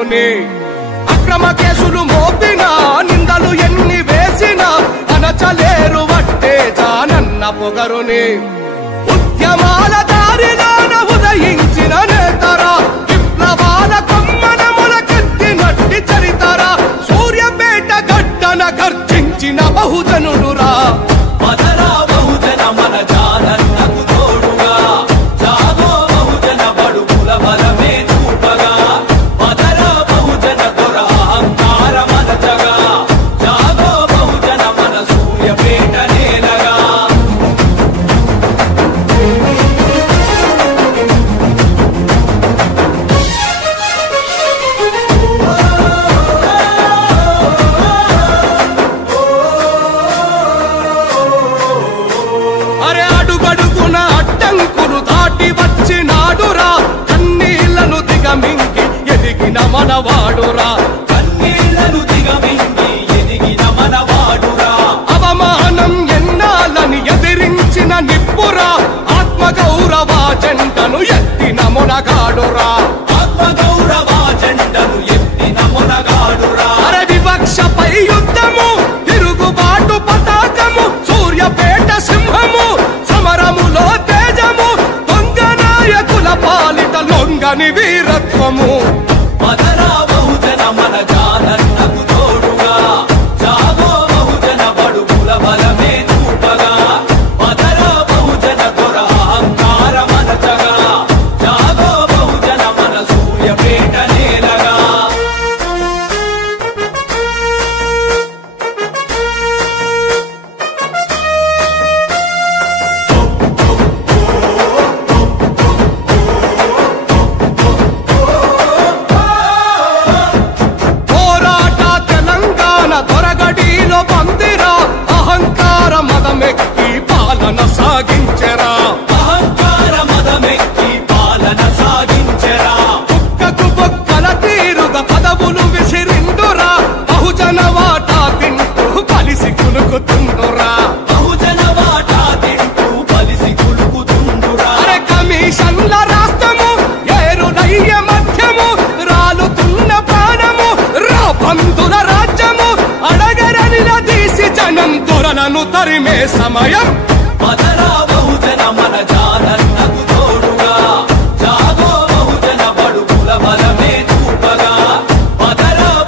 చెప్పుని అక్రమ కేసులు మోపినా నిందలు ఎన్ని వేసినా అనచలేరు వట్టే జానన్న పొగరుని ఉద్యమాల దారిలోన ఉదయించిన నేతరా విప్లవాల కొమ్మనములకెత్తినట్టి చరితరా సూర్యపేట గడ్డన గర్జించిన బహుజనుడురా మదరా బహుజన మన జానన్నకు తోడుగా జాగో బహుజన బడుగుల బలమే చూపగా మదరా బహుజన దొర అహంకార మనచగా జాగో బహుజన మన సూర్యపేట నేలగా అరే అడుగడుగున అడ్డంకులు దాటి వచ్చినాడురా కన్నీళ్లను దిగమింగి ఎదిగిన మనవాడురా కన్నీళ్లను దిగమింగి ఎదిగిన మనవాడురా అవమానం ఎన్నాలని ఎదిరించిన నిప్పురా ఆత్మగౌరవ జెండను ఎత్తిన మొనగాడురా ఆత్మగౌరవ జెండను ఎత్తిన మొనగాడురా అరే వివక్షపై యుద్ధము తిరుగుబాటు పతాకము సూర్యపేట సింహము సమరములో తేజము దొంగ నాయకుల పాలిట లొంగని వీరత్వము మదరా బహుజన మన జానన్నకు తోడుగా జాగో బహుజన బడుగుల బలమే చూపగా మదరా బహుజన దొర అహంకార మనచగా జాగో బహుజన మన సూర్యపేట నేలగా పోరాట తెలంగాణ దొరగడిలో బందిరా అహంకార మదమెక్కి పాలన సాగించెరా అహంకార మదమెక్కి పాలన సాగించెరా కుక్కకు బొక్కల తీరుగా పదవులు విసిరిండురా బహుజన వాటా తింటూ కలిసి కులుకుతుండురా బహుజన వాటా తింటూ బలిసి కులుకుతుండురా అరే కమిషన్ల రాష్ట్రము ఏరునయ్య మధ్యము రాలుతున్న ప్రాణము రా బంధుల రాజ్యము అడగరని తీసి జనం దొరలను తరిమే సమయం మదరా బహుజన మన జానన్న